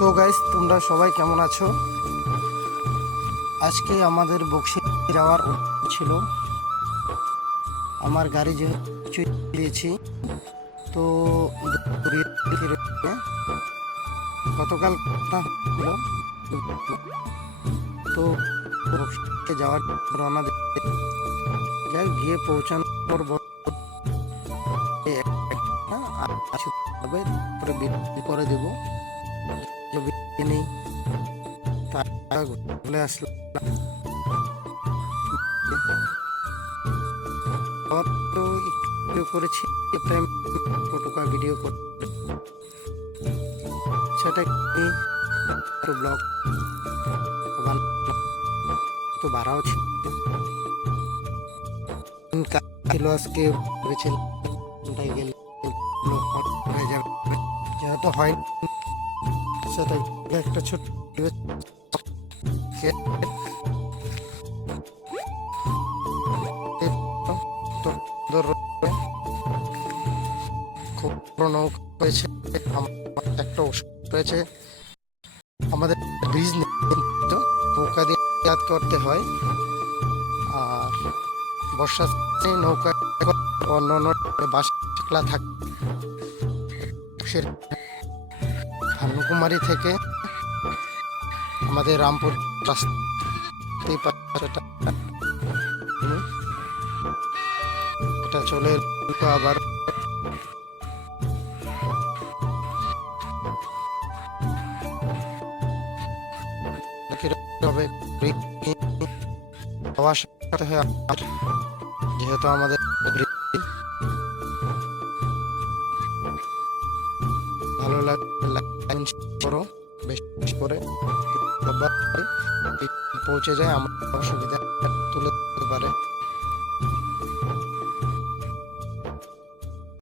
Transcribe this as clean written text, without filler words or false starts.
So guys, তোমরা সবাই কেমন আছো? আজকে আমাদের বক্সি যাওয়ার ছিল। আমার গাড়ি যেহেতু দিয়েছি, তো গতকাল ছিল, তো বক্সিতে যাওয়ার রওনা দিয়ে গিয়ে পৌঁছানোর করে দেবো নেই, ঘুরে আসলাম। তো একটু করেছি, একটা ফটোকা ভিডিও করে সেটা একটু ব্লগ তো বাড়াও ছিল আজকে ভেবেছিলাম হয়ে যাবে, যেহেতু হয় সেটাই একটা ছোট খুব পুরনো হয়েছে, একটা ওষুধ রয়েছে। আমাদের ব্রিজ নৌকা দিয়ে যাতায়াত করতে হয়, আর বর্ষার নৌকা অন্য অন্য বাসলা থাকে। ভানুকুমারী থেকে আমাদের রামপুর এটা চলে আবার যেহেতু আমাদের ভালো লাগে করো বেশি করে পৌঁছে যায়, আমার অসুবিধা তুলে দিতে পারে।